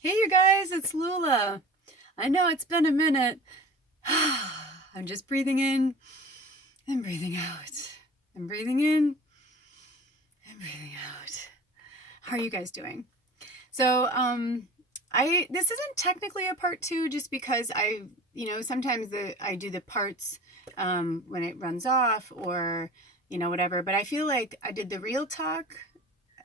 Hey you guys, it's Lula. I know it's been a minute. I'm just breathing in and breathing out. I'm breathing in and breathing out. How are you guys doing? So, I this isn't technically a part two just because sometimes I do the parts when it runs off or whatever, but I feel like I did the real talk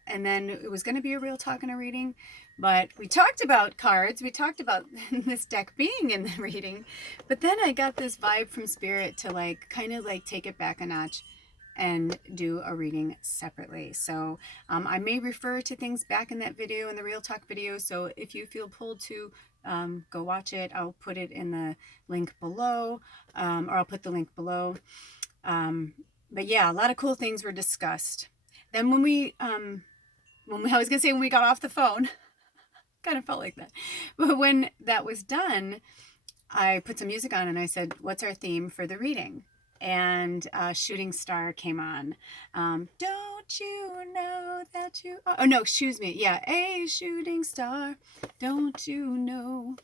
and then it was going to be a real talk and a reading, but we talked about cards, we talked about this deck being in the reading, but then I got this vibe from spirit to like kind of like take it back a notch and do a reading separately. So I may refer to things back in that video, in the real talk video, so if you feel pulled to go watch it, I'll put it in the link below, or I'll put the link below. But yeah, a lot of cool things were discussed. Then I was gonna say when we got off the phone, kind of felt like that. But when that was done, I put some music on and I said, "What's our theme for the reading?" And Shooting Star came on. Don't you know that you are? Oh no, excuse me. Yeah, a shooting star. Don't you know?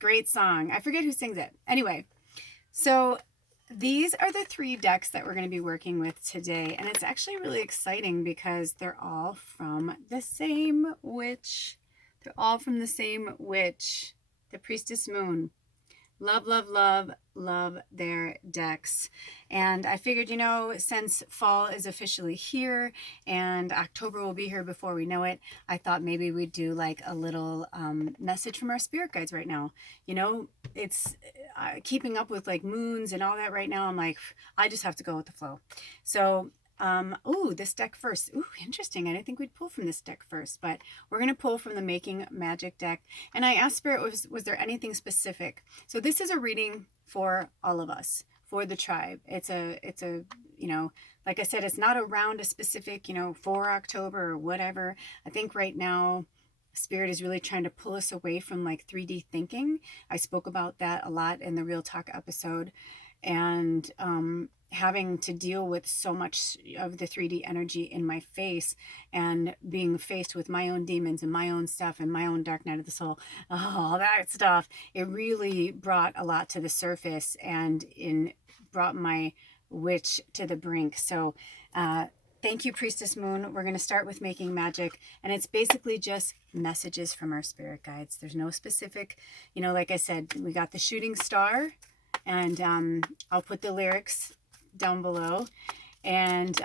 Great song. I forget who sings it. Anyway, so these are the three decks that we're going to be working with today. And it's actually really exciting because they're all from the same witch. They're all from the same witch, the Priestess Moon. Love, love, love, love their decks. And I figured, since fall is officially here and October will be here before we know it, I thought maybe we'd do like a little message from our spirit guides right now. It's keeping up with like moons and all that right now. I'm like, I just have to go with the flow. So this deck first. Ooh, interesting. I didn't think we'd pull from this deck first, but we're going to pull from the Making Magic deck. And I asked Spirit, was there anything specific? So this is a reading for all of us, for the tribe. It's a, like I said, it's not around a specific, for October or whatever. I think right now, Spirit is really trying to pull us away from like 3D thinking. I spoke about that a lot in the Real Talk episode. And having to deal with so much of the 3D energy in my face and being faced with my own demons and my own stuff and my own dark night of the soul, all that stuff, it really brought a lot to the surface and brought my witch to the brink. So thank you, Priestess Moon. We're going to start with Making Magic, and it's basically just messages from our spirit guides. There's no specific, like I said, we got the shooting star, and I'll put the lyrics down below, and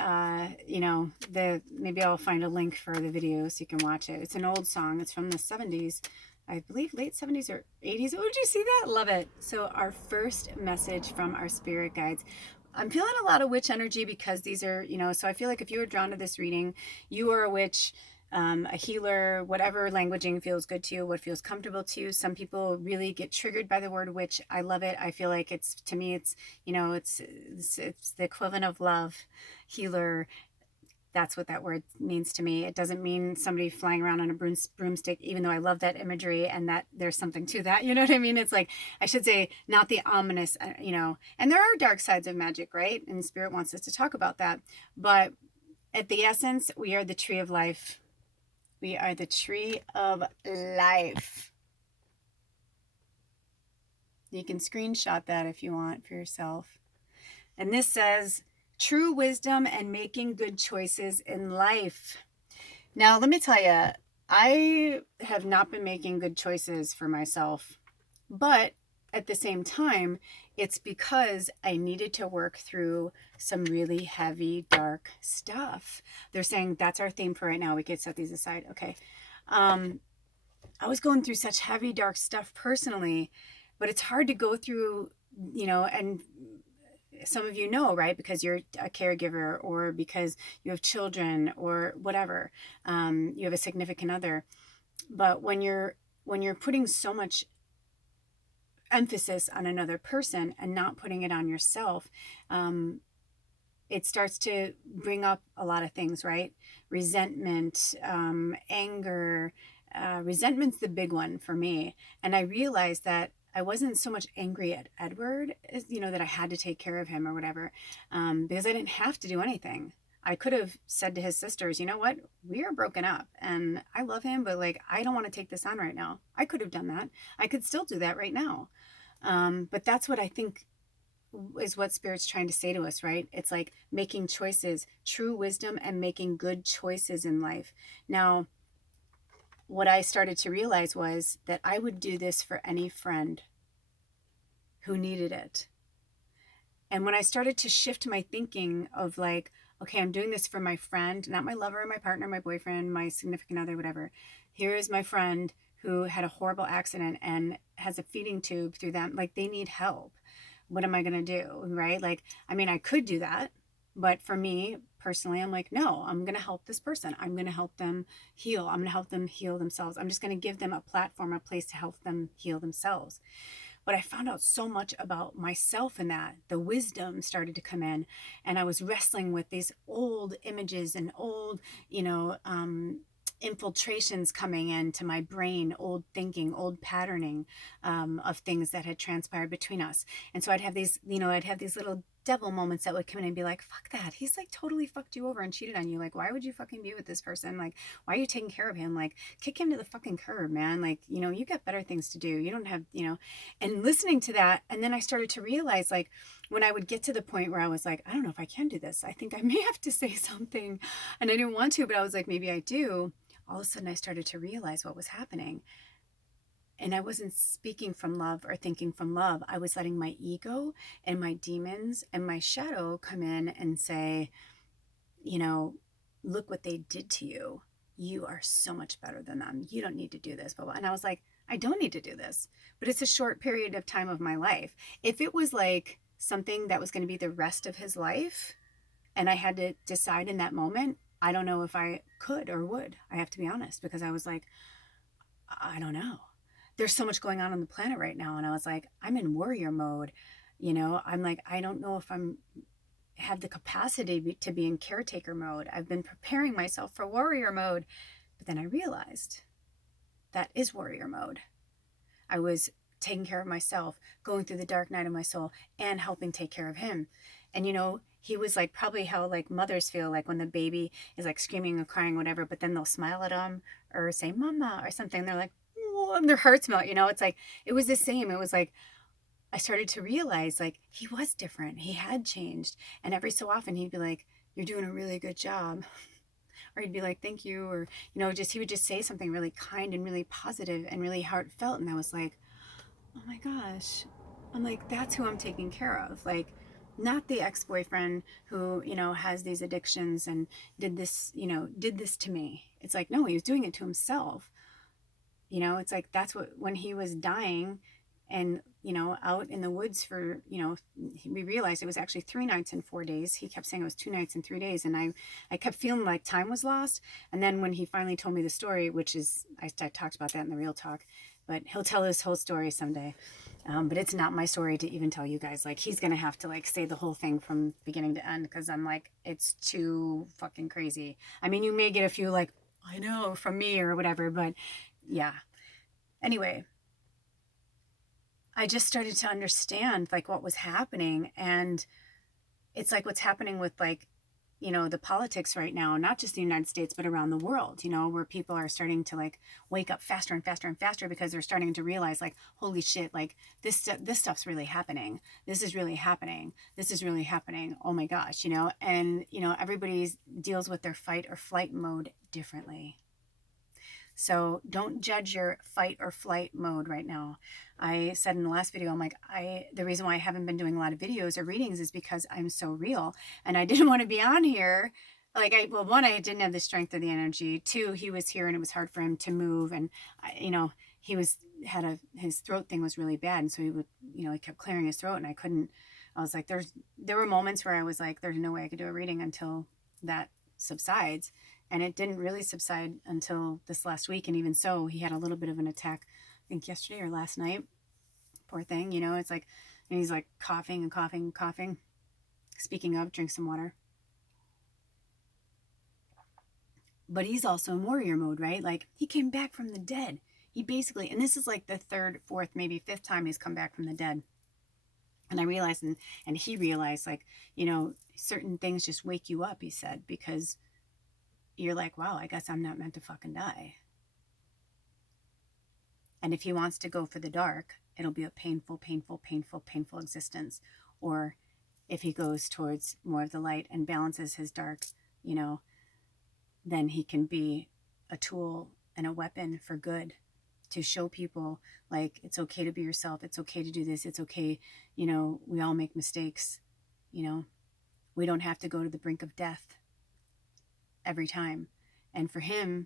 maybe I'll find a link for the video so you can watch it. It's an old song. It's from the 70s, I believe, late 70s or 80s. Oh, did you see that? Love it. So our first message from our spirit guides. I'm feeling a lot of witch energy because these are, so I feel like if you were drawn to this reading, you are a witch, a healer, whatever languaging feels good to you, what feels comfortable to you. Some people really get triggered by the word witch. I love it. I feel like it's the equivalent of love, healer. That's what that word means to me. It doesn't mean somebody flying around on a broomstick, even though I love that imagery and that there's something to that. You know what I mean? It's like, I should say, not the ominous, and there are dark sides of magic, right? And Spirit wants us to talk about that. But at the essence, we are the tree of life. We are the tree of life. You can screenshot that if you want for yourself. And this says, true wisdom and making good choices in life. Now, let me tell you, I have not been making good choices for myself, but at the same time, it's because I needed to work through some really heavy, dark stuff. They're saying that's our theme for right now. We could set these aside. Okay. I was going through such heavy, dark stuff personally, but it's hard to go through, and some of you know, right? Because you're a caregiver or because you have children or whatever, you have a significant other. But when you're putting so much emphasis on another person and not putting it on yourself, it starts to bring up a lot of things, right? Resentment, anger. Resentment's the big one for me. And I realized that I wasn't so much angry at Edward, as, that I had to take care of him or whatever, because I didn't have to do anything. I could have said to his sisters, you know what? We are broken up and I love him, but like, I don't want to take this on right now. I could have done that. I could still do that right now. But that's what I think is what Spirit's trying to say to us, right? It's like making choices, true wisdom, and making good choices in life. Now, what I started to realize was that I would do this for any friend who needed it. And when I started to shift my thinking of like, okay, I'm doing this for my friend, not my lover, my partner, my boyfriend, my significant other, whatever. Here is my friend who had a horrible accident and has a feeding tube through them. Like, they need help. What am I going to do? Right? Like, I mean, I could do that. But for me personally, I'm like, no, I'm going to help this person. I'm going to help them heal. I'm going to help them heal themselves. I'm just going to give them a platform, a place to help them heal themselves. But I found out so much about myself in that. The wisdom started to come in, and I was wrestling with these old images and old, infiltrations coming into my brain, old thinking, old patterning of things that had transpired between us. And so I'd have these little devil moments that would come in and be like, fuck that. He's like totally fucked you over and cheated on you. Like, why would you fucking be with this person? Like, why are you taking care of him? Like, kick him to the fucking curb, man. Like, you got better things to do. You don't have, and listening to that. And then I started to realize, like, when I would get to the point where I was like, I don't know if I can do this. I think I may have to say something. And I didn't want to, but I was like, maybe I do. All of a sudden I started to realize what was happening. And I wasn't speaking from love or thinking from love. I was letting my ego and my demons and my shadow come in and say, look what they did to you. You are so much better than them. You don't need to do this. Blah, blah. And I was like, I don't need to do this, but it's a short period of time of my life. If it was like something that was going to be the rest of his life, and I had to decide in that moment, I don't know if I could or would. I have to be honest, because I was like, I don't know. There's so much going on the planet right now. And I was like, I'm in warrior mode. I'm like, I don't know if I'm have the capacity to be in caretaker mode. I've been preparing myself for warrior mode. But then I realized that is warrior mode. I was taking care of myself, going through the dark night of my soul, and helping take care of him. And he was like probably how like mothers feel like when the baby is like screaming or crying, whatever, but then they'll smile at them or say mama or something. They're like, oh, and their hearts melt. It's like, it was the same. It was like, I started to realize like he was different. He had changed. And every so often he'd be like, you're doing a really good job. Or he'd be like, thank you. Or, he would just say something really kind and really positive and really heartfelt. And I was like, oh my gosh. I'm like, that's who I'm taking care of. Like, not the ex-boyfriend who, has these addictions and did this to me. It's like, no, he was doing it to himself. It's like, that's what, when he was dying and, out in the woods for, we realized it was actually 3 nights and 4 days. He kept saying it was 2 nights and 3 days. And I kept feeling like time was lost. And then when he finally told me the story, which is, I talked about that in the real talk, but he'll tell his whole story someday. But it's not my story to even tell you guys. Like, he's going to have to like say the whole thing from beginning to end, because I'm like, it's too fucking crazy. I mean, you may get a few like, I know, from me or whatever, but yeah. Anyway, I just started to understand like what was happening. And it's like what's happening with like, the politics right now, not just the United States, but around the world, where people are starting to like wake up faster and faster and faster because they're starting to realize like, holy shit, like this stuff's really happening. This is really happening. This is really happening. Oh my gosh, and, everybody deals with their fight or flight mode differently. So don't judge your fight or flight mode right now. I said in the last video, I'm like, the reason why I haven't been doing a lot of videos or readings is because I'm so real. And I didn't want to be on here. Like, one, I didn't have the strength of the energy. 2, he was here and it was hard for him to move. And, he his throat thing was really bad. And so he would, he kept clearing his throat and I was like, there were moments where I was like, there's no way I could do a reading until that subsides. And it didn't really subside until this last week. And even so, he had a little bit of an attack, I think yesterday or last night. Poor thing, it's like, and he's like coughing and coughing and coughing. Speaking of, drink some water. But he's also in warrior mode, right? Like, he came back from the dead. He basically, and this is like the 3rd, 4th, maybe 5th time he's come back from the dead. And I realized, and he realized, like, you know, certain things just wake you up, he said, because you're like, wow, I guess I'm not meant to fucking die. And if he wants to go for the dark, it'll be a painful, painful, painful, painful existence. Or if he goes towards more of the light and balances his dark, you know, then he can be a tool and a weapon for good, to show people, like, it's okay to be yourself. It's okay to do this. It's okay. You know, we all make mistakes. You know, we don't have to go to the brink of death every time. And for him,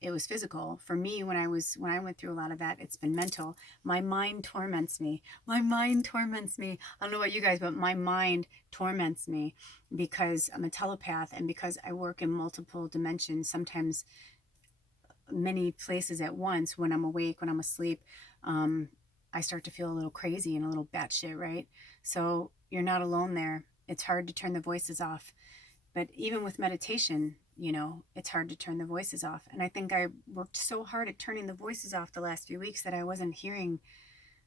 it was physical. For me, when I went through a lot of that, it's been mental. My mind torments me. My mind torments me. I don't know about you guys, but my mind torments me because I'm a telepath, and because I work in multiple dimensions, sometimes many places at once. When I'm awake, when I'm asleep, I start to feel a little crazy and a little batshit, right? So you're not alone there. It's hard to turn the voices off. But even with meditation, you know, it's hard to turn the voices off. And I think I worked so hard at turning the voices off the last few weeks that I wasn't hearing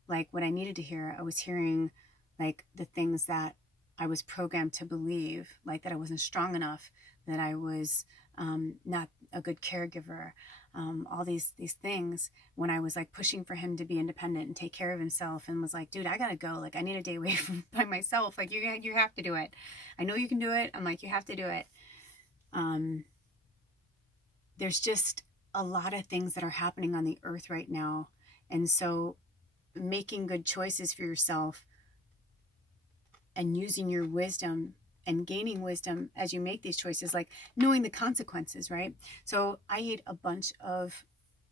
like what I needed to hear. I was hearing like the things that I was programmed to believe, like that I wasn't strong enough, that I was not a good caregiver, all these things, when I was like pushing for him to be independent and take care of himself, and was like, dude, I gotta go. Like, I need a day away from by myself. Like, you have to do it. I know you can do it. I'm like, you have to do it. There's just a lot of things that are happening on the earth right now. And so making good choices for yourself and using your wisdom and gaining wisdom as you make these choices, like knowing the consequences, right? So I ate a bunch of,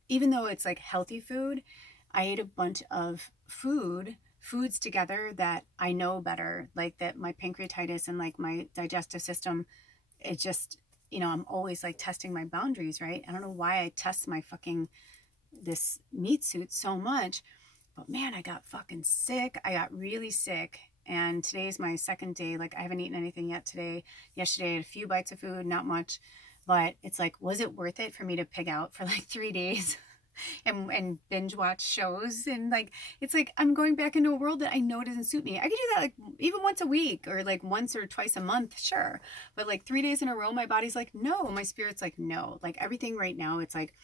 even though it's like healthy food, I ate a bunch of foods together that I know better, like that my pancreatitis and like my digestive system, it just, you know, I'm always like testing my boundaries, right? I don't know why I test my fucking, this meat suit so much, but man, I got fucking sick. I got really sick. And today is my second day. Like, I haven't eaten anything yet today. Yesterday I had a few bites of food, not much, but it's like, was it worth it for me to pig out for like 3 days? And binge watch shows, and like, it's like I'm going back into a world that I know doesn't suit me. I could do that like even once a week, or like once or twice a month, sure, but like 3 days in a row, my body's like no, my spirit's like no. Like, everything right now, it's like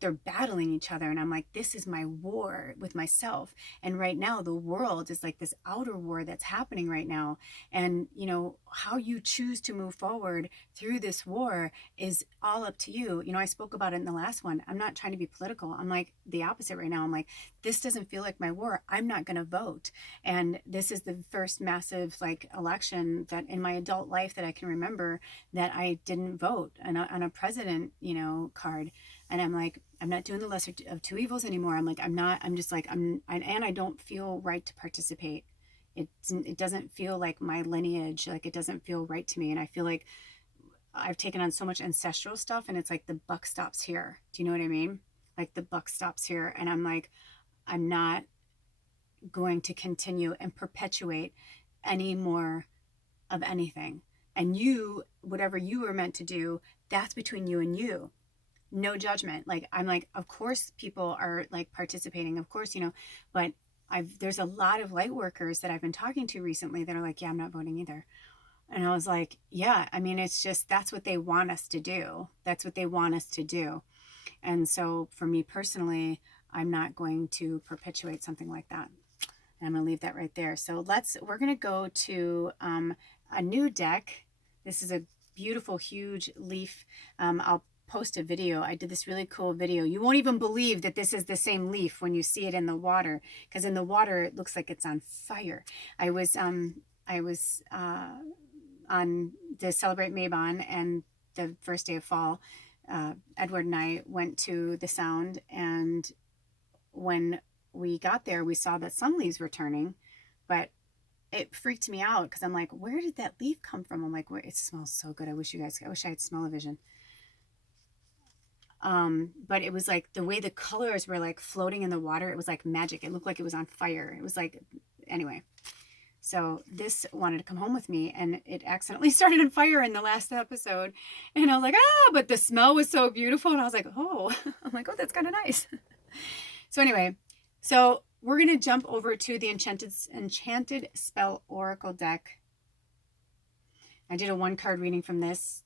they're battling each other, and I'm like, this is my war with myself. And right now the world is like this outer war that's happening right now, and you know, how you choose to move forward through this war is all up to you. You know, I spoke about it in the last one. I'm not trying to be political. I'm like the opposite right now. I'm like, this doesn't feel like my war. I'm not going to vote. And this is the first massive like election that in my adult life that I can remember that I didn't vote on a president, you know, card. And I'm like, I'm not doing the lesser of two evils anymore. I'm like, I'm just like, and I don't feel right to participate. It doesn't feel like my lineage. Like, it doesn't feel right to me. And I feel like I've taken on so much ancestral stuff, and it's like the buck stops here. Do you know what I mean? Like, the buck stops here. And I'm like, I'm not going to continue and perpetuate any more of anything. And you, whatever you were meant to do, that's between you and you. No judgment. Like, I'm like, of course people are like participating, of course, you know, but there's a lot of light workers that I've been talking to recently that are like, yeah, I'm not voting either. And I was like, yeah, I mean, it's just, that's what they want us to do. That's what they want us to do. And so for me personally, I'm not going to perpetuate something like that. And I'm going to leave that right there. So we're going to go to a new deck. This is a beautiful, huge leaf. I'll post a video. I did this really cool video. You won't even believe that this is the same leaf when you see it in the water, because in the water it looks like it's on fire. I was on to celebrate Mabon, and the first day of fall, Edward and I went to the Sound, and when we got there, we saw that some leaves were turning, but it freaked me out because I'm like, where did that leaf come from? I'm like, it smells so good. I wish I had smell-o-vision. But it was like the way the colors were like floating in the water. It was like magic. It looked like it was on fire. It was like, anyway. So this wanted to come home with me, and it accidentally started on fire in the last episode. And I was like, but the smell was so beautiful. And I was like, oh, I'm like, oh, that's kind of nice. So anyway, so we're going to jump over to the Enchanted Spell Oracle deck. I did a 1-card reading from this.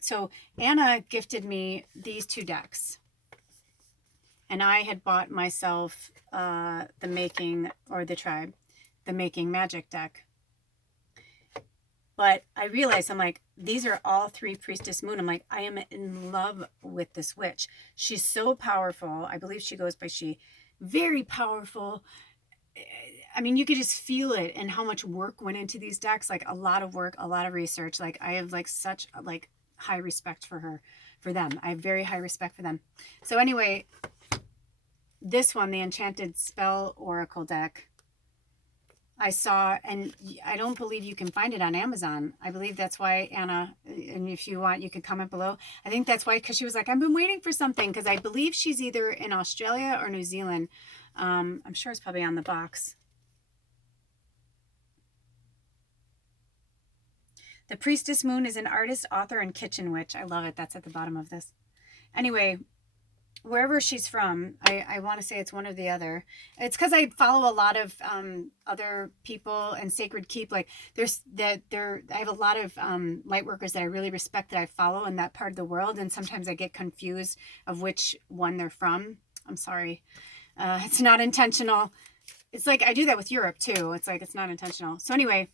So Anna gifted me these 2 decks. And I had bought myself the Making Magic deck. But I realized, I'm like, these are all 3 Priestess Moon. I'm like, I am in love with this witch. She's so powerful. I believe she goes by she. Very powerful. I mean, you could just feel it and how much work went into these decks. Like a lot of work, a lot of research. Like I have like such like high respect for them. I have very high respect for them. So anyway, this one, the Enchanted Spell Oracle deck, I saw, and I don't believe you can find it on Amazon. I believe that's why, Anna, and if you want, you can comment below. I think that's why, because she was like, I've been waiting for something, because I believe she's either in Australia or New Zealand. I'm sure it's probably on the box. The Priestess Moon is an artist, author, and kitchen witch. I love it. That's at the bottom of this. Anyway, wherever she's from, I want to say it's one or the other. It's because I follow a lot of other people and Sacred Keep. Like I have a lot of light workers that I really respect that I follow in that part of the world, and sometimes I get confused of which one they're from. I'm sorry. It's not intentional. It's like I do that with Europe too. It's like it's not intentional. So anyway,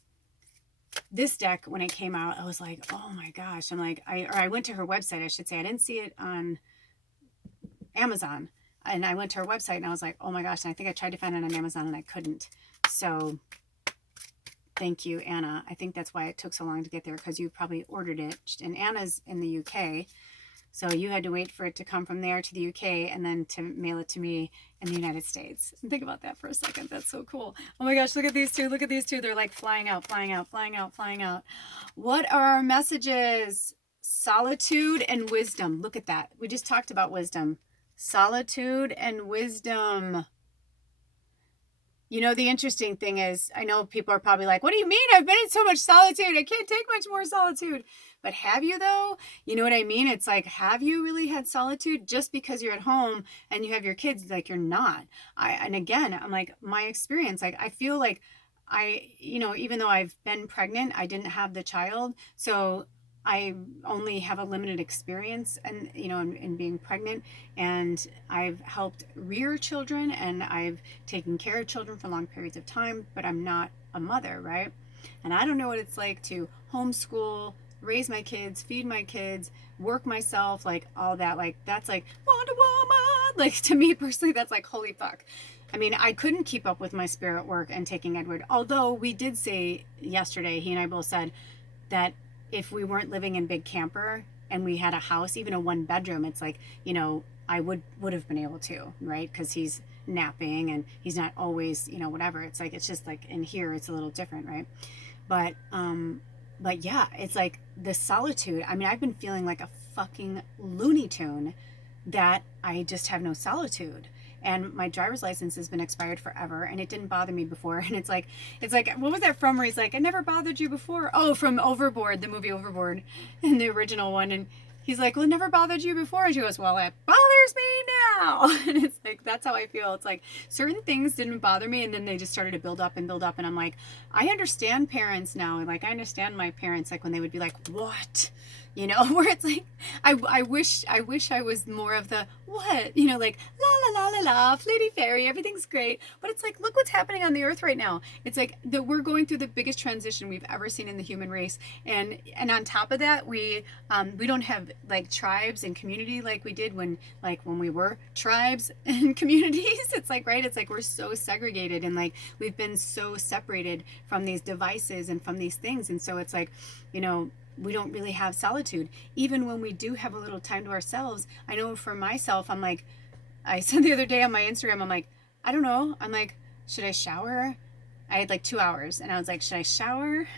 this deck, when it came out, I was like, oh my gosh. I'm like, I went to her website, I should say. I didn't see it on Amazon, and I went to her website and I was like, oh my gosh. And I think I tried to find it on Amazon and I couldn't. So thank you, Anna. I think that's why it took so long to get there, because you probably ordered it, and Anna's in the UK, so you had to wait for it to come from there to the UK and then to mail it to me in the United States. And think about that for a second. That's so cool. Oh my gosh, look at these two. Look at these two. They're like flying out, flying out, flying out, flying out. What are our messages? Solitude and wisdom. Look at that. We just talked about wisdom. Solitude and wisdom. You know, the interesting thing is, I know people are probably like, what do you mean? I've been in so much solitude. I can't take much more solitude. But have you though? You know what I mean? It's like, have you really had solitude? Just because you're at home and you have your kids, like you're not. And again, I'm like, my experience, like I feel like even though I've been pregnant, I didn't have the child. So I only have a limited experience and in being pregnant, and I've helped rear children and I've taken care of children for long periods of time, but I'm not a mother, right? And I don't know what it's like to homeschool, raise my kids, feed my kids, work myself, like all that. Like that's like Wonder Woman. Like to me personally, that's like holy fuck. I mean, I couldn't keep up with my spirit work and taking Edward, although we did say yesterday, he and I both said that if we weren't living in big camper and we had a house, even a 1-bedroom, it's like, I would have been able to, right? Because he's napping and he's not always, whatever. It's like, it's just like in here, it's a little different, right? But yeah, it's like the solitude. I mean, I've been feeling like a fucking Looney Tune that I just have no solitude. And my driver's license has been expired forever, and it didn't bother me before. And it's like, what was that from where he's like, it never bothered you before? Oh, from Overboard, the movie Overboard, in the original one. And he's like, well, it never bothered you before. And she goes, well, it bothers me now. And it's like, that's how I feel. It's like certain things didn't bother me, and then they just started to build up. And I'm like, I understand parents now. Like, I understand my parents, like when they would be like, what? Where it's like, I wish I was more of the, what? Like, la, la, la, la, la, fluty fairy, everything's great. But it's like, look what's happening on the earth right now. It's like, we're going through the biggest transition we've ever seen in the human race. And on top of that, we don't have like tribes and community like we did when we were tribes and communities. It's like, right? It's like, we're so segregated, and like, we've been so separated from these devices and from these things. And so it's like, we don't really have solitude. Even when we do have a little time to ourselves, I know for myself, I'm like, I said the other day on my Instagram, I'm like, I don't know. I'm like, should I shower? I had like 2 hours, and I was like, should I shower?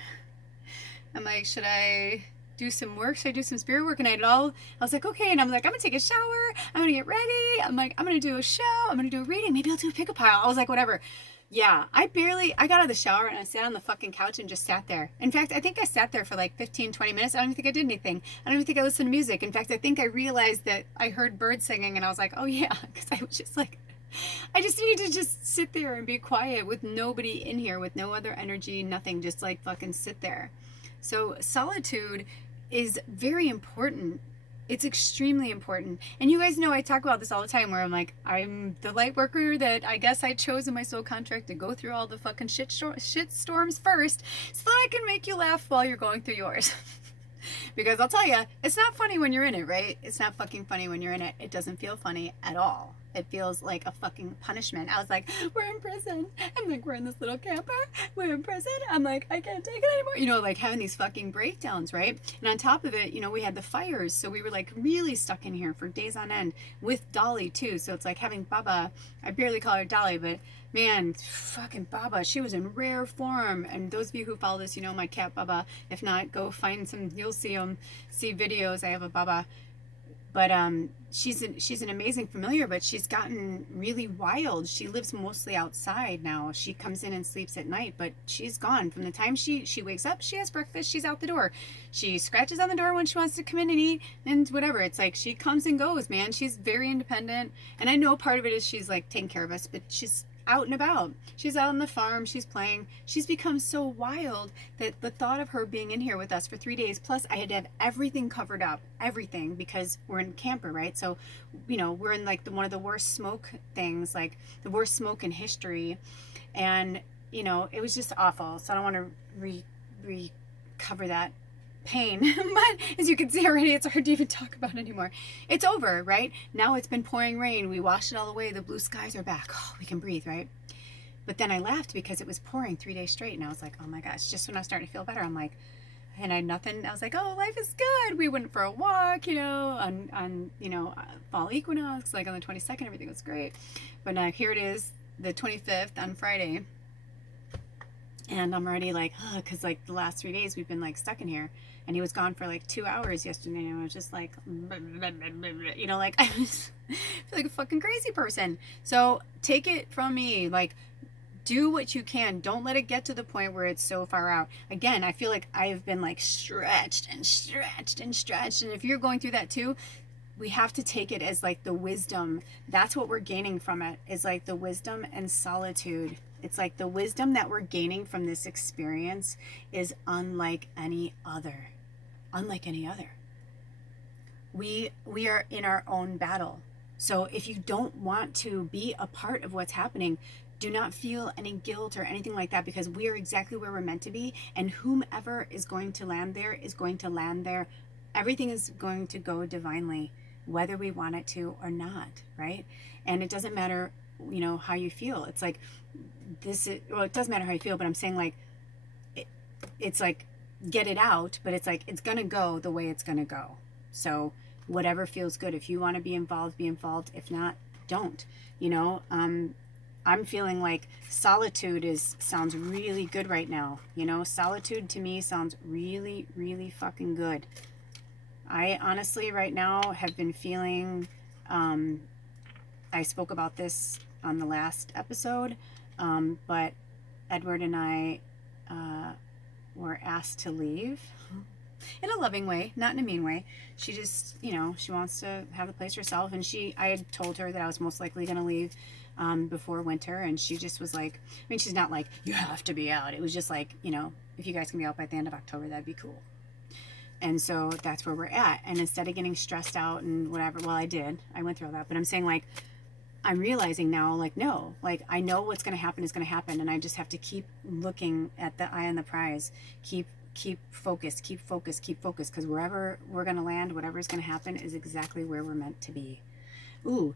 I'm like, should I do some work? Should I do some spirit work? And I was like, okay. And I'm like, I'm gonna take a shower. I'm gonna get ready. I'm like, I'm gonna do a show. I'm gonna do a reading. Maybe I'll do a pick a pile. I was like, whatever. Yeah, I got out of the shower and I sat on the fucking couch and just sat there. In fact, I think I sat there for like 15, 20 minutes. I don't even think I did anything. I don't even think I listened to music. In fact, I think I realized that I heard birds singing, and I was like, oh yeah, because I was just like, I just need to just sit there and be quiet with nobody in here, with no other energy, nothing, just like fucking sit there. So solitude is very important. It's extremely important. And you guys know I talk about this all the time where I'm like, I'm the light worker that I guess I chose in my soul contract to go through all the fucking shit storms first so that I can make you laugh while you're going through yours. Because I'll tell you, it's not funny when you're in it, right? It's not fucking funny when you're in it. It doesn't feel funny at all. It feels like a fucking punishment. I was like, we're in prison. I'm like, we're in this little camper. We're in prison. I'm like, I can't take it anymore. You know, like having these fucking breakdowns, right? And on top of it, you know, we had the fires. So we were like really stuck in here for days on end with Dolly too. So it's like having Baba. I barely call her Dolly, but man, fucking Baba, she was in rare form. And those of you who follow this, you know my cat Baba. If not, go find some, you'll see videos. I have a Baba. But she's an amazing familiar, but she's gotten really wild. She lives mostly outside now. She comes in and sleeps at night, but she's gone. From the time she wakes up, she has breakfast, she's out the door. She scratches on the door when she wants to come in and eat and whatever. It's like she comes and goes, man. She's very independent. And I know part of it is she's like taking care of us, but she's out and about. She's out on the farm, she's playing. She's become so wild that the thought of her being in here with us for 3 days, plus I had to have everything covered up, everything, because we're in camper, right? So, you know, we're in like one of the worst smoke things, like the worst smoke in history. And, you know, it was just awful. So I don't want to recover that pain. But as you can see already, it's hard to even talk about anymore. It's over, right? Now it's been pouring rain. We washed it all away. The blue skies are back. Oh, we can breathe, right? But then I laughed because it was pouring 3 days straight. And I was like, oh my gosh, just when I was starting to feel better, I'm like, and I had nothing. I was like, oh, life is good. We went for a walk, you know, on you know, fall equinox, like on the 22nd, everything was great. But now here it is, the 25th on Friday. And I'm already like, because like the last 3 days we've been like stuck in here. And he was gone for like 2 hours yesterday. And I was just like, you know, like I feel like a fucking crazy person. So take it from me, like do what you can. Don't let it get to the point where it's so far out. Again, I feel like I've been like stretched and stretched and stretched. And if you're going through that too, we have to take it as like the wisdom. That's what we're gaining from it, is like the wisdom and solitude. It's like the wisdom that we're gaining from this experience is unlike any other. Unlike any other. We are in our own battle. So if you don't want to be a part of what's happening, do not feel any guilt or anything like that, because we are exactly where we're meant to be, and whomever is going to land there is going to land there. Everything is going to go divinely, whether we want it to or not, right? And it doesn't matter, you know, how you feel. It's like well, it does matter how you feel, but I'm saying like it's like get it out, but it's like it's gonna go the way it's gonna go. So whatever feels good. If you want to be involved, be involved. If not, don't. You know, I'm feeling like solitude sounds really good right now. You know, solitude to me sounds really, really fucking good. I honestly right now have been feeling, I spoke about this on the last episode, but Edward and I were asked to leave in a loving way, not in a mean way. She just, you know, she wants to have the place herself, and I had told her that I was most likely going to leave before winter, and she just was like, I mean, she's not like, you have to be out. It was just like, you know, if you guys can be out by the end of October, that'd be cool. And so that's where we're at. And instead of getting stressed out and whatever, well, I went through all that, but I'm saying like, I'm realizing now, like, no, like I know what's going to happen is going to happen. And I just have to keep looking at the eye on the prize, keep focused, keep focused, because wherever we're going to land, whatever's going to happen is exactly where we're meant to be. Ooh,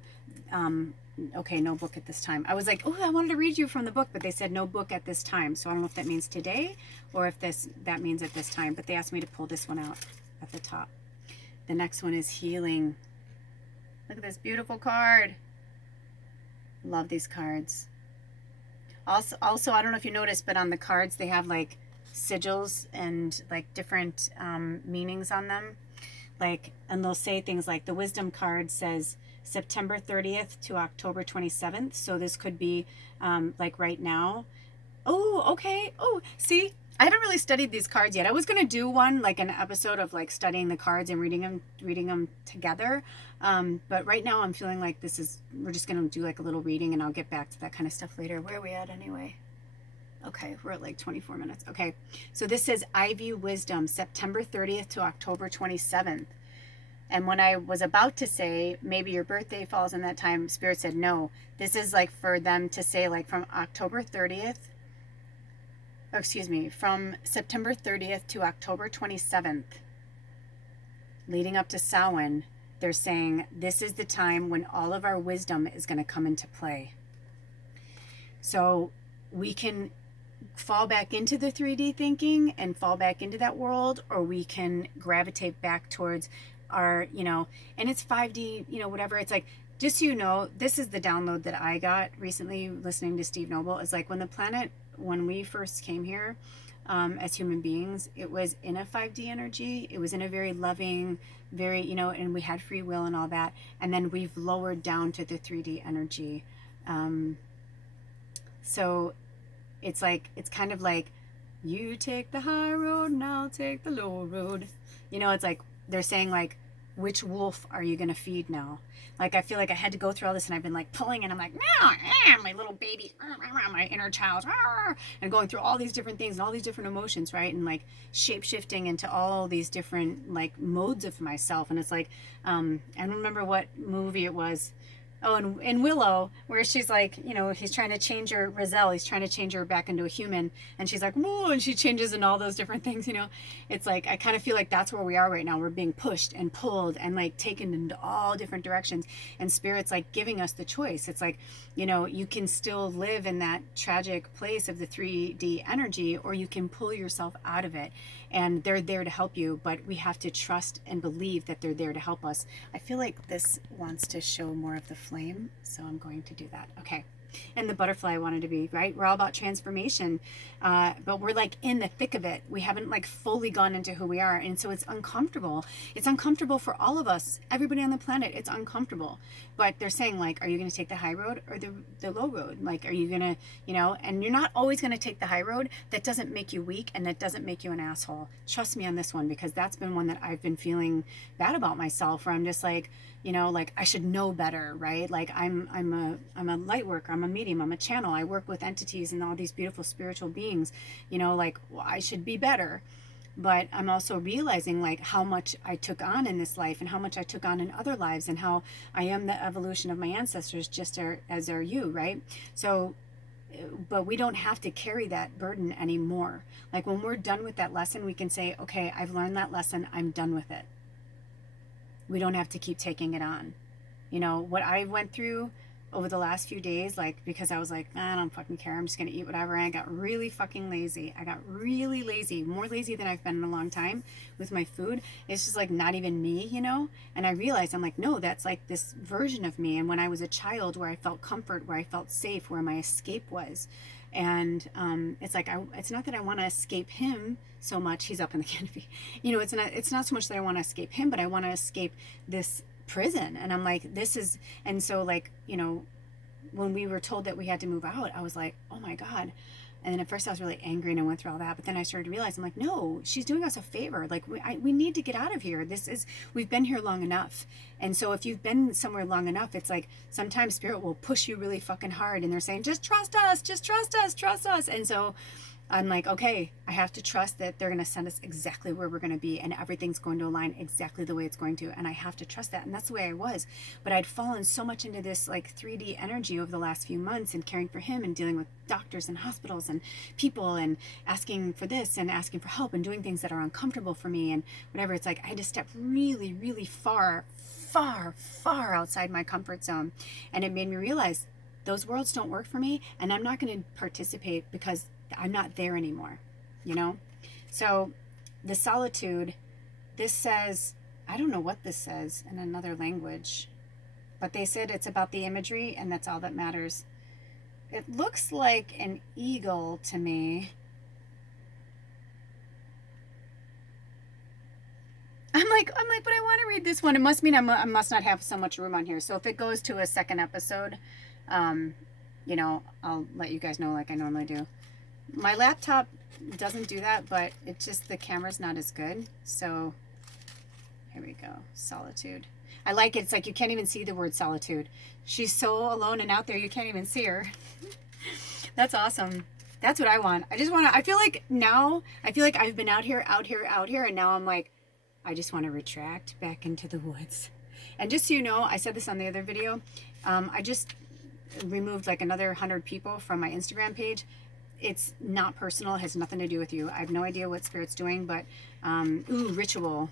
okay, no book at this time. I was like, oh, I wanted to read you from the book, but they said no book at this time. So I don't know if that means today or if that means at this time, but they asked me to pull this one out at the top. The next one is healing. Look at this beautiful card. Love these cards. Also, I don't know if you noticed, but on the cards, they have like sigils and like different meanings on them. Like, and they'll say things like the wisdom card says September 30th to October 27th. So this could be like right now. Oh, okay. Oh, see, I haven't really studied these cards yet. I was gonna do one, like an episode of like studying the cards and reading them together. But right now I'm feeling like we're just gonna do like a little reading, and I'll get back to that kind of stuff later. Where are we at anyway? Okay, we're at like 24 minutes. Okay, so this says Ivy Wisdom, September 30th to October 27th. And when I was about to say maybe your birthday falls in that time, Spirit said no. This is like for them to say like from October 30th, or excuse me, from September 30th to October 27th, leading up to Samhain. They're saying this is the time when all of our wisdom is going to come into play. So we can fall back into the 3D thinking and fall back into that world, or we can gravitate back towards our, and it's 5D, whatever. It's like, just so you know, this is the download that I got recently listening to Steve Noble. Is like when we first came here as human beings, it was in a 5D energy. It was in a very loving, very, and we had free will and all that. And then we've lowered down to the 3D energy. So it's kind of like, you take the high road and I'll take the low road. It's like they're saying like, which wolf are you going to feed now? Like, I feel like I had to go through all this, and I've been like pulling, and I'm like, my little baby, my inner child, and going through all these different things and all these different emotions, right? And like shape shifting into all these different like modes of myself. And it's like, I don't remember what movie it was. Oh, and in Willow, where she's like, he's trying to change her, Rizal, he's trying to change her back into a human. And she's like, whoa, and she changes and all those different things, It's like, I kind of feel like that's where we are right now. We're being pushed and pulled and like taken into all different directions. And Spirit's like giving us the choice. It's like, you can still live in that tragic place of the 3D energy, or you can pull yourself out of it. And they're there to help you, but we have to trust and believe that they're there to help us. I feel like this wants to show more of the flame, so I'm going to do that. Okay. And the butterfly wanted to be, right? We're all about transformation, but we're like in the thick of it. We haven't like fully gone into who we are. And so it's uncomfortable. It's uncomfortable for all of us, everybody on the planet. It's uncomfortable. But they're saying like, are you going to take the high road or the low road? Like, are you going to, and you're not always going to take the high road. That doesn't make you weak, and that doesn't make you an asshole. Trust me on this one, because that's been one that I've been feeling bad about myself, where I'm just like, like I should know better, right? Like I'm a light worker, I'm a medium, I'm a channel, I work with entities and all these beautiful spiritual beings, like, well, I should be better. But I'm also realizing like how much I took on in this life and how much I took on in other lives, and how I am the evolution of my ancestors, just as are you, right? So, but we don't have to carry that burden anymore. Like when we're done with that lesson, we can say, okay, I've learned that lesson, I'm done with it. We don't have to keep taking it on. What I went through over the last few days, like, because I was like, I don't fucking care, I'm just gonna eat whatever, and I got really fucking lazy. I got really lazy, more lazy than I've been in a long time with my food. It's just like not even me, and I realized, I'm like, no, that's like this version of me. And when I was a child, where I felt comfort, where I felt safe, where my escape was. And it's like, it's not that I want to escape him so much. He's up in the canopy. It's not so much that I want to escape him, but I want to escape this prison. And I'm like, and so like, when we were told that we had to move out, I was like, oh my God. And then at first I was really angry, and I went through all that. But then I started to realize, I'm like, no, she's doing us a favor. Like we need to get out of here. We've been here long enough. And so if you've been somewhere long enough, it's like sometimes Spirit will push you really fucking hard, and they're saying, just trust us, trust us. And so I'm like, okay, I have to trust that they're going to send us exactly where we're going to be, and everything's going to align exactly the way it's going to. And I have to trust that. And that's the way I was. But I'd fallen so much into this like 3D energy over the last few months, and caring for him and dealing with doctors and hospitals and people, and asking for this and asking for help and doing things that are uncomfortable for me and whatever. It's like I had to step really, really far outside my comfort zone. And it made me realize those worlds don't work for me, and I'm not going to participate because I'm not there anymore, So the solitude, this says, I don't know what this says in another language, but they said it's about the imagery, and that's all that matters. It looks like an eagle to me. I'm like, but I want to read this one. It must mean I must not have so much room on here. So if it goes to a second episode, I'll let you guys know like I normally do. My laptop doesn't do that, but it's just the camera's not as good. So here we go. Solitude. I like it. It's like you can't even see the word solitude. She's so alone and out there you can't even see her. That's awesome. That's what I want. I just want to, I feel like I've been out here, and now I'm like, I just want to retract back into the woods. And just so you know, I said this on the other video, I just removed like another 100 people from my Instagram page. It's not personal. It has nothing to do with you. I have no idea what Spirit's doing, but, ritual.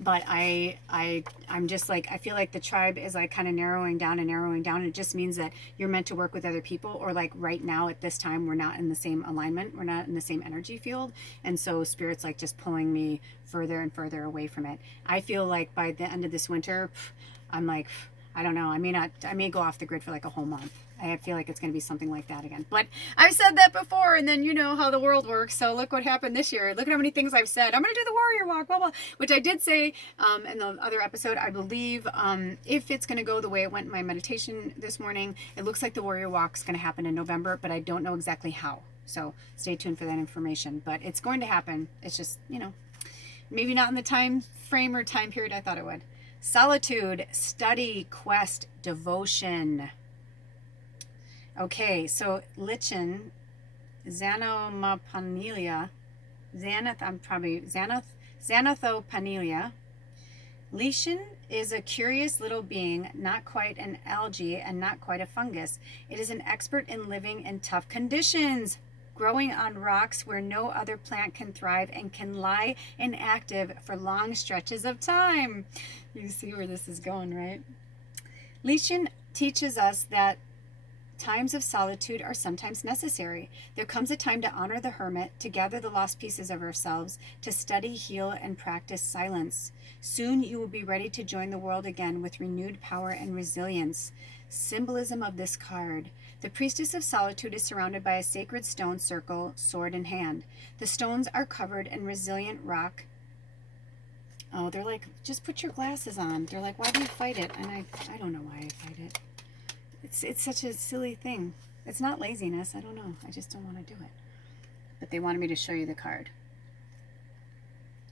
But I'm just like, I feel like the tribe is like kind of narrowing down. It just means that you're meant to work with other people, or like right now at this time, we're not in the same alignment. We're not in the same energy field. And so Spirit's like just pulling me further and further away from it. I feel like by the end of this winter, I'm like, I don't know. I may go off the grid for like a whole month. I feel like it's going to be something like that again. But I've said that before, and then you know how the world works. So look what happened this year. Look at how many things I've said. I'm going to do the warrior walk, blah, blah, which I did say in the other episode. I believe if it's going to go the way it went in my meditation this morning, it looks like the warrior walk is going to happen in November, but I don't know exactly how. So stay tuned for that information. But it's going to happen. It's just, you know, maybe not in the time frame or time period I thought it would. Solitude, study, quest, devotion. Okay, so lichen, Xanthopanilia, Xanthopanilia. Lichen is a curious little being, not quite an algae and not quite a fungus. It is an expert in living in tough conditions, growing on rocks where no other plant can thrive, and can lie inactive for long stretches of time. You see where this is going, right? Lichen teaches us that times of solitude are sometimes necessary. There comes a time to honor the hermit, to gather the lost pieces of ourselves, to study, heal, and practice silence. Soon you will be ready to join the world again with renewed power and resilience. Symbolism of this card. The priestess of solitude is surrounded by a sacred stone circle, sword in hand. The stones are covered in resilient rock. Oh, they're like, just put your glasses on. They're like, why do you fight it? And I don't know why I fight it. It's such a silly thing. It's not laziness. I don't know. I just don't want to do it. But they wanted me to show you the card.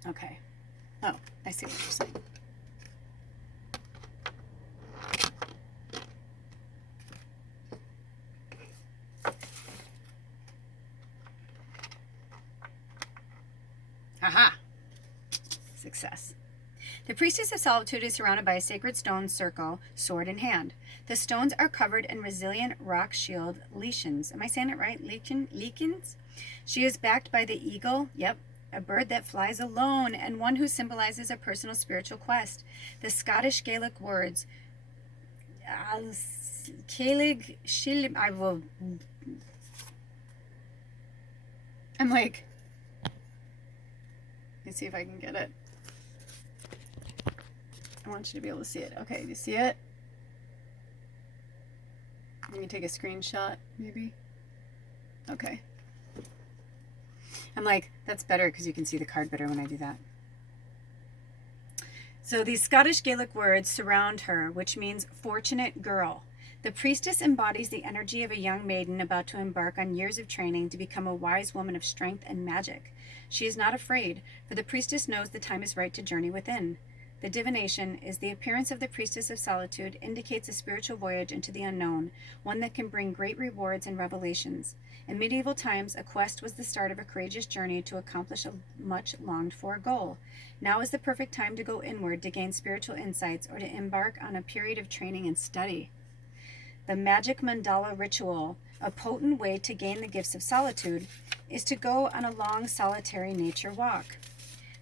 Okay. Oh, I see what you're saying. Aha! Success. The priestess of solitude is surrounded by a sacred stone circle, sword in hand. The stones are covered in resilient rock shield lichens. Am I saying it right? Lichens? She is backed by the eagle, yep, a bird that flies alone, and one who symbolizes a personal spiritual quest. The Scottish Gaelic words, Caelig Shillim, I'm like, let's see if I can get it. I want you to be able to see it. Okay, do you see it? Let me take a screenshot, maybe. Okay. I'm like, that's better because you can see the card better when I do that. So these Scottish Gaelic words surround her, which means fortunate girl. The priestess embodies the energy of a young maiden about to embark on years of training to become a wise woman of strength and magic. She is not afraid, for the priestess knows the time is right to journey within. The divination is the appearance of the priestess of solitude indicates a spiritual voyage into the unknown, one that can bring great rewards and revelations. In medieval times, a quest was the start of a courageous journey to accomplish a much longed for goal. Now is the perfect time to go inward to gain spiritual insights or to embark on a period of training and study. The magic mandala ritual, a potent way to gain the gifts of solitude, is to go on a long solitary nature walk.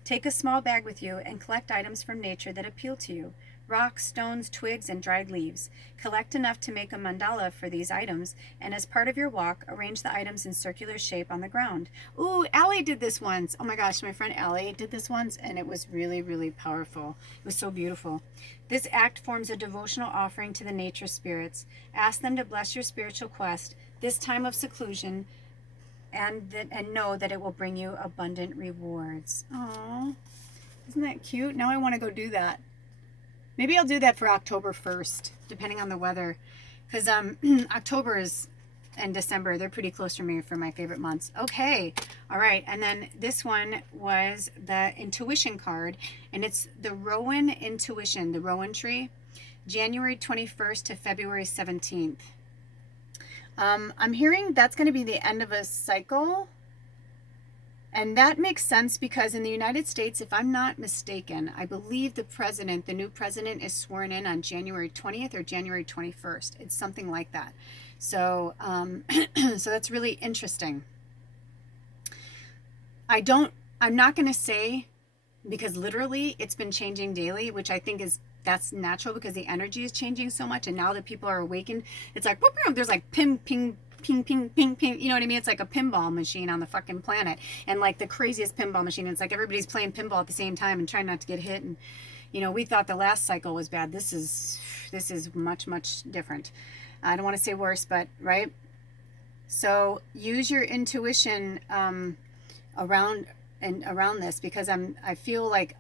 Take a small bag with you and collect items from nature that appeal to you. Rocks, stones, twigs, and dried leaves. Collect enough to make a mandala for these items, and as part of your walk, arrange the items in circular shape on the ground. Ooh, Allie did this once. Oh my gosh, my friend Allie did this once, and it was really, really powerful. It was so beautiful. This act forms a devotional offering to the nature spirits. Ask them to bless your spiritual quest, this time of seclusion, and know that it will bring you abundant rewards. Aww, isn't that cute? Now I want to go do that. Maybe I'll do that for October 1st, depending on the weather, because October is and December. They're pretty close for me for my favorite months. Okay. All right. And then this one was the intuition card, and it's the Rowan intuition, the Rowan tree, January 21st to February 17th. I'm hearing that's going to be the end of a cycle. And that makes sense because in the United States, if I'm not mistaken, I believe the new president is sworn in on January 20th or January 21st. It's something like that. So, so that's really interesting. I'm not going to say, because literally it's been changing daily, which I think that's natural because the energy is changing so much. And now that people are awakened, it's like, whoop, there's like ping, ping, ping, ping, ping, ping. You know what I mean? It's like a pinball machine on the fucking planet, and like the craziest pinball machine. It's like everybody's playing pinball at the same time and trying not to get hit. And we thought the last cycle was bad. This is much, much different. I don't want to say worse, but right. So use your intuition around this, because I feel like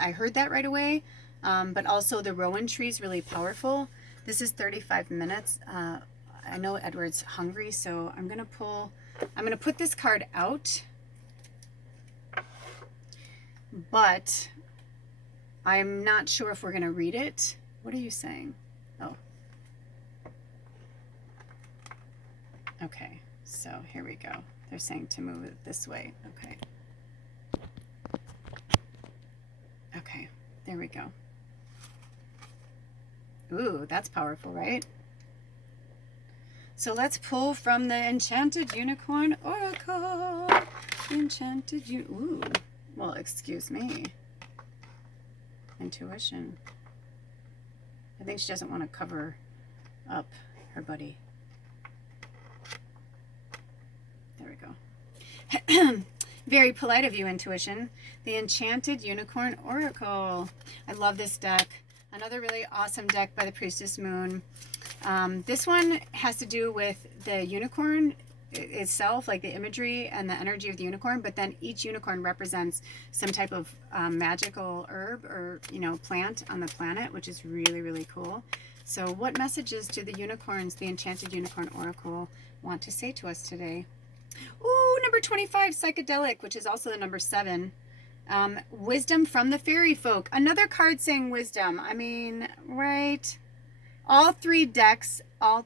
I heard that right away. But also the Rowan tree is really powerful. This is 35 minutes. I know Edward's hungry, so I'm going to put this card out, but I'm not sure if we're going to read it. What are you saying? Oh. Okay, so here we go. They're saying to move it this way. Okay. Okay, there we go. Ooh, that's powerful, right? So let's pull from the Enchanted Unicorn Oracle. Ooh, well, excuse me. Intuition. I think she doesn't want to cover up her buddy. There we go. Very polite of you, Intuition. The Enchanted Unicorn Oracle. I love this deck. Another really awesome deck by the Priestess Moon. This one has to do with the unicorn itself, like the imagery and the energy of the unicorn, but then each unicorn represents some type of magical herb or plant on the planet, which is really, really cool. So what messages do the unicorns, the Enchanted Unicorn Oracle, want to say to us today? Ooh, number 25, psychedelic, which is also the number 7. Wisdom from the fairy folk. Another card saying wisdom. I mean, right? All three decks. I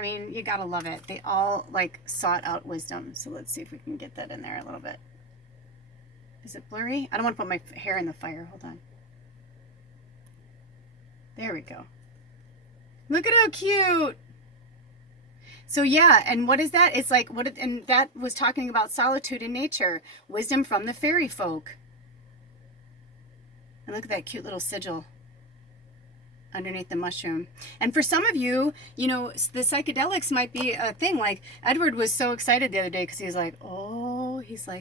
mean, you gotta love it. They all like sought out wisdom. So let's see if we can get that in there a little bit. Is it blurry? I don't want to put my hair in the fire. Hold on. There we go. Look at how cute. So yeah, and what is that? It's like and that was talking about solitude in nature. Wisdom from the fairy folk. And look at that cute little sigil underneath the mushroom. And for some of you, the psychedelics might be a thing. Like Edward was so excited the other day because he's like,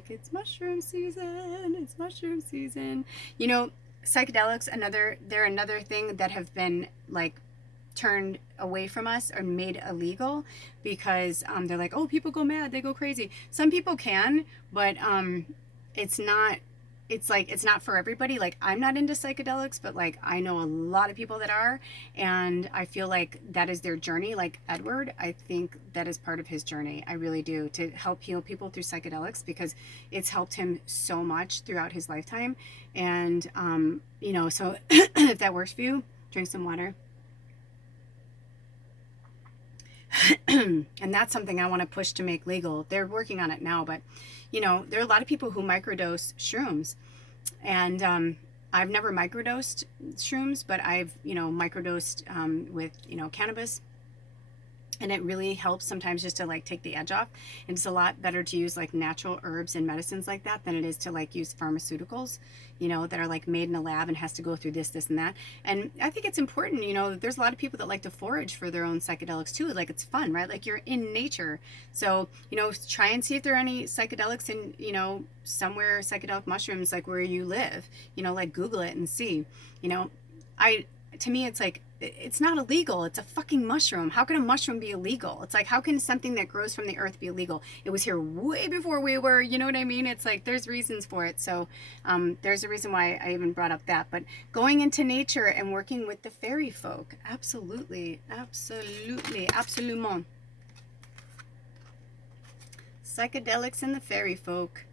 it's mushroom season. It's mushroom season. Psychedelics, they're another thing that have been like turned away from us or made illegal because they're like, oh, people go mad, they go crazy. Some people can, but it's not for everybody. Like, I'm not into psychedelics, but like I know a lot of people that are, and I feel like that is their journey. Like Edward, I think that is part of his journey. I really do, to help heal people through psychedelics, because it's helped him so much throughout his lifetime. And so if that works for you, drink some water. And that's something I want to push to make legal. They're working on it now, but there are a lot of people who microdose shrooms, and I've never microdosed shrooms, but I've microdosed with cannabis, and it really helps sometimes just to like take the edge off. And it's a lot better to use like natural herbs and medicines like that than it is to like use pharmaceuticals, that are like made in a lab and has to go through this and that. And I think it's important, there's a lot of people that like to forage for their own psychedelics too. Like, it's fun, right? Like, you're in nature. So, try and see if there are any psychedelics in, somewhere, psychedelic mushrooms, like where you live, like Google it and see. to me, it's like, it's not illegal. It's a fucking mushroom. How can a mushroom be illegal? It's like, how can something that grows from the earth be illegal? It was here way before we were, you know what I mean? It's like, there's reasons for it. So there's a reason why I even brought up that. But going into nature and working with the fairy folk, absolutely, absolutely, absolument. Psychedelics and the fairy folk.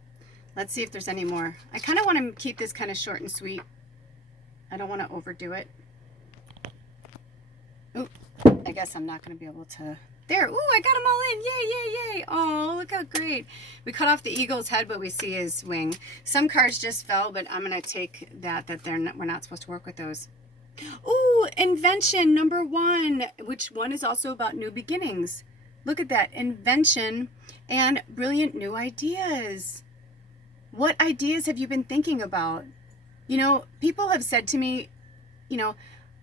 Let's see if there's any more. I kind of want to keep this kind of short and sweet. I don't want to overdo it. Ooh, I guess I'm not going to be able to. There. Ooh, I got them all in. Yay, yay, yay. Oh, look how great. We cut off the eagle's head, but we see his wing. Some cards just fell, but I'm going to take that we're not supposed to work with those. Ooh, invention number 1, which one is also about new beginnings. Look at that. Invention and brilliant new ideas. What ideas have you been thinking about? You know, people have said to me, you know,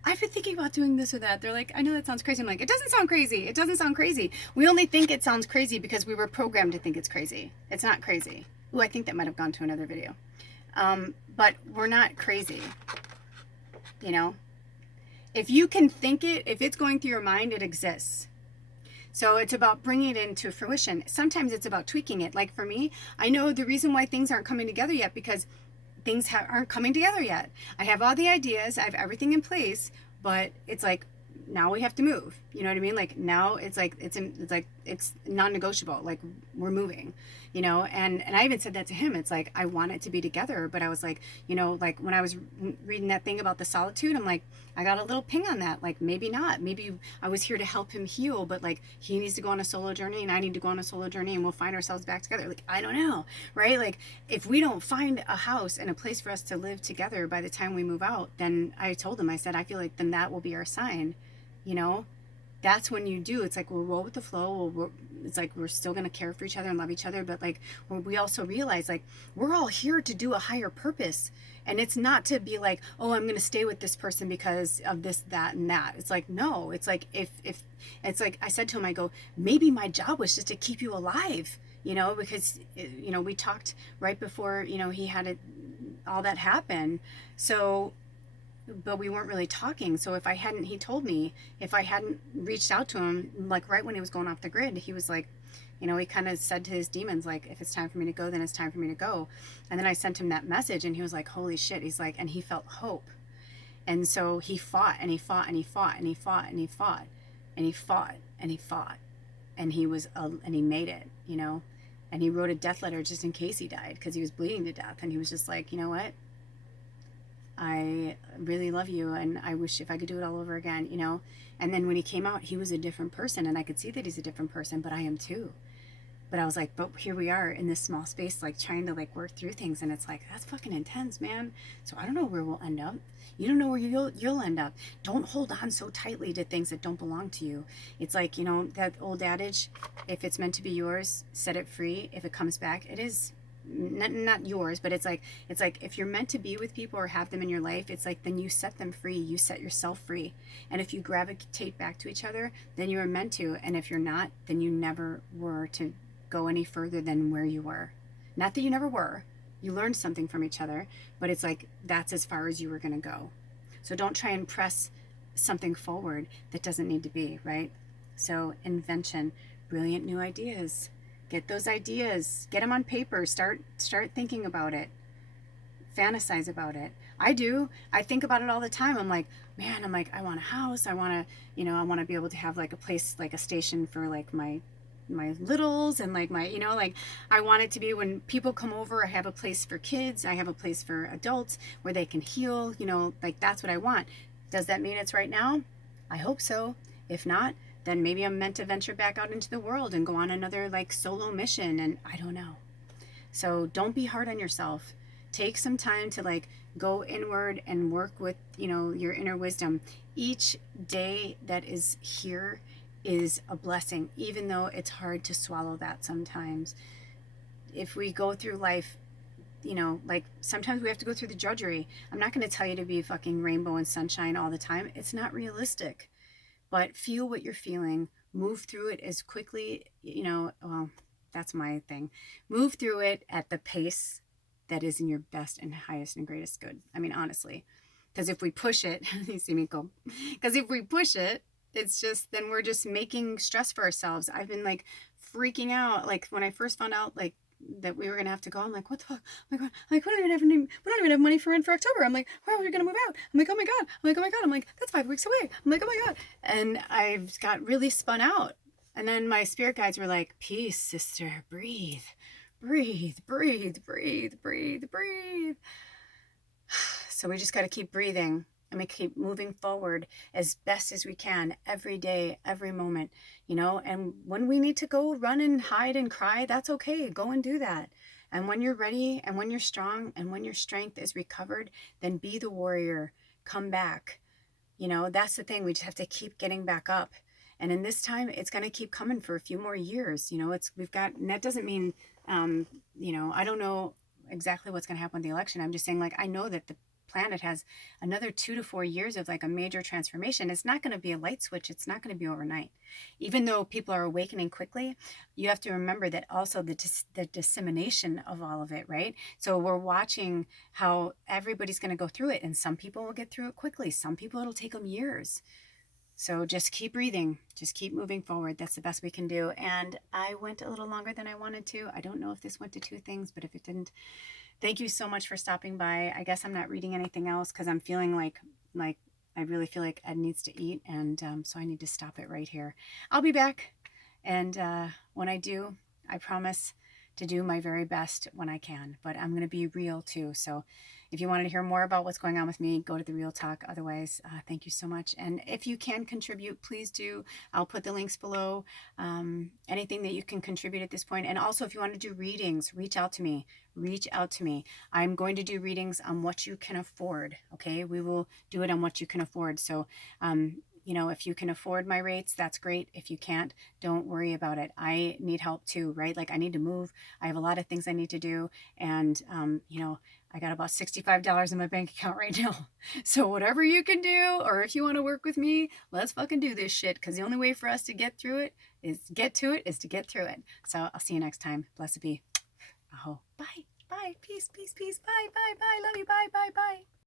I've been thinking about doing this or that. They're like, I know that sounds crazy. I'm like, it doesn't sound crazy. It doesn't sound crazy. We only think it sounds crazy because we were programmed to think it's crazy. It's not crazy. Ooh, I think that might have gone to another video. But we're not crazy. You know, if you can think it, if it's going through your mind, it exists. So it's about bringing it into fruition. Sometimes it's about tweaking it. Like for me, I know the reason why things aren't coming together yet because things aren't coming together yet. I have all the ideas, I have everything in place, but it's like now we have to move. You know what I mean? Like now it's non-negotiable. Like we're moving, you know. And I even said that to him. It's like I want it to be together, but I was like, you know, like when I was reading that thing about the solitude, I'm like, I got a little ping on that. Like maybe not. Maybe I was here to help him heal, but like he needs to go on a solo journey and I need to go on a solo journey and we'll find ourselves back together. Like I don't know, right? Like if we don't find a house and a place for us to live together by the time we move out, then I told him, I said, I feel like then that will be our sign. You know, that's when you do. It's like we'll roll with the flow. It's like we're still going to care for each other and love each other. But like we also realize like we're all here to do a higher purpose. And it's not to be like, oh, I'm going to stay with this person because of this, that, and that. It's like, no, it's like if it's like I said to him, I go, maybe my job was just to keep you alive, you know, because, you know, we talked right before, you know, he had all that happen. So but we weren't really talking. So if I hadn't, he told me, if I hadn't reached out to him, like right when he was going off the grid, he was like, you know, he kind of said to his demons, like, if it's time for me to go, then it's time for me to go. And then I sent him that message and he was like, holy shit. He's like, and he felt hope. And so he fought and he fought and he fought and he fought and he fought and he fought and he fought and he was, and he made it, you know, and he wrote a death letter just in case he died because he was bleeding to death. And he was just like, you know what? I really love you and I wish if I could do it all over again, you know. And then when he came out, he was a different person and I could see that he's a different person, but I am too. But I was like, but here we are in this small space, like trying to like work through things. And it's like, that's fucking intense, man. So I don't know where we'll end up. You don't know where you'll end up. Don't hold on so tightly to things that don't belong to you. It's like, you know, that old adage, if it's meant to be yours, set it free. If it comes back, it is not yours, but it's like if you're meant to be with people or have them in your life, it's like then you set them free, you set yourself free. And if you gravitate back to each other, then you are meant to. And if you're not, then you never were to go any further than where you were. Not that you never were, you learned something from each other, but it's like that's as far as you were going to go. So don't try and press something forward that doesn't need to be, right? So invention, brilliant new ideas. Get those ideas, get them on paper, start thinking about it, fantasize about it. I do. I think about it all the time. I'm like, man, I want a house. I want to, you know, I want to be able to have like a place, like a station for like my littles and like my, you know, like I want it to be when people come over, I have a place for kids. I have a place for adults where they can heal, you know, like that's what I want. Does that mean it's right now? I hope so. If not, then maybe I'm meant to venture back out into the world and go on another like solo mission, and I don't know. So don't be hard on yourself. Take some time to like go inward and work with, you know, your inner wisdom. Each day that is here is a blessing, even though it's hard to swallow that sometimes. If we go through life, you know, like sometimes we have to go through the drudgery. I'm not going to tell you to be fucking rainbow and sunshine all the time. It's not realistic. But feel what you're feeling, move through it as quickly, you know, well, that's my thing. Move through it at the pace that is in your best and highest and greatest good. I mean, honestly, Because if we push it, you see me go, because if we push it, it's just, then we're just making stress for ourselves. I've been like freaking out. Like when I first found out like that we were going to have to go, I'm like, what the fuck? Oh my God. I'm like, we don't even have money for rent for October. I'm like, how are we going to move out? I'm like, oh my God. I'm like, oh my God. I'm like, that's 5 weeks away. I'm like, oh my God. And I've got really spun out. And then my spirit guides were like, peace, sister, breathe, breathe, breathe, breathe, breathe, breathe. So we just got to keep breathing and we keep moving forward as best as we can every day, every moment, you know. And when we need to go run and hide and cry, that's okay. Go and do that. And when you're ready and when you're strong and when your strength is recovered, then be the warrior. Come back. You know, that's the thing. We just have to keep getting back up. And in this time, it's going to keep coming for a few more years. You know, we've got, and that doesn't mean, you know, I don't know exactly what's going to happen with the election. I'm just saying, like, I know that the planet has another 2 to 4 years of like a major transformation. It's not going to be a light switch. It's not going to be overnight. Even though people are awakening quickly, you have to remember that also the dissemination of all of it, right? So we're watching how everybody's going to go through it, and some people will get through it quickly. Some people it'll take them years. So just keep breathing, just keep moving forward. That's the best we can do. And I went a little longer than I wanted to. I don't know if this went to 2 things, but if it didn't, thank you so much for stopping by. I guess I'm not reading anything else because I'm feeling like I really feel like Ed needs to eat, and so I need to stop it right here. I'll be back, and when I do, I promise to do my very best when I can, but I'm going to be real too. So if you wanted to hear more about what's going on with me, go to the Real Talk. Otherwise, thank you so much. And if you can contribute, please do. I'll put the links below. Anything that you can contribute at this point. And also, if you want to do readings, reach out to me. Reach out to me. I'm going to do readings on what you can afford. Okay, we will do it on what you can afford. So, you know, if you can afford my rates, that's great. If you can't, don't worry about it. I need help too, right? Like I need to move. I have a lot of things I need to do. And, you know, I got about $65 in my bank account right now. So whatever you can do, or if you want to work with me, let's fucking do this shit. Because the only way for us to get through it is to get to it. So I'll see you next time. Blessed be. Aho. Bye. Bye. Peace, peace, peace. Bye, bye, bye. Love you. Bye, bye, bye.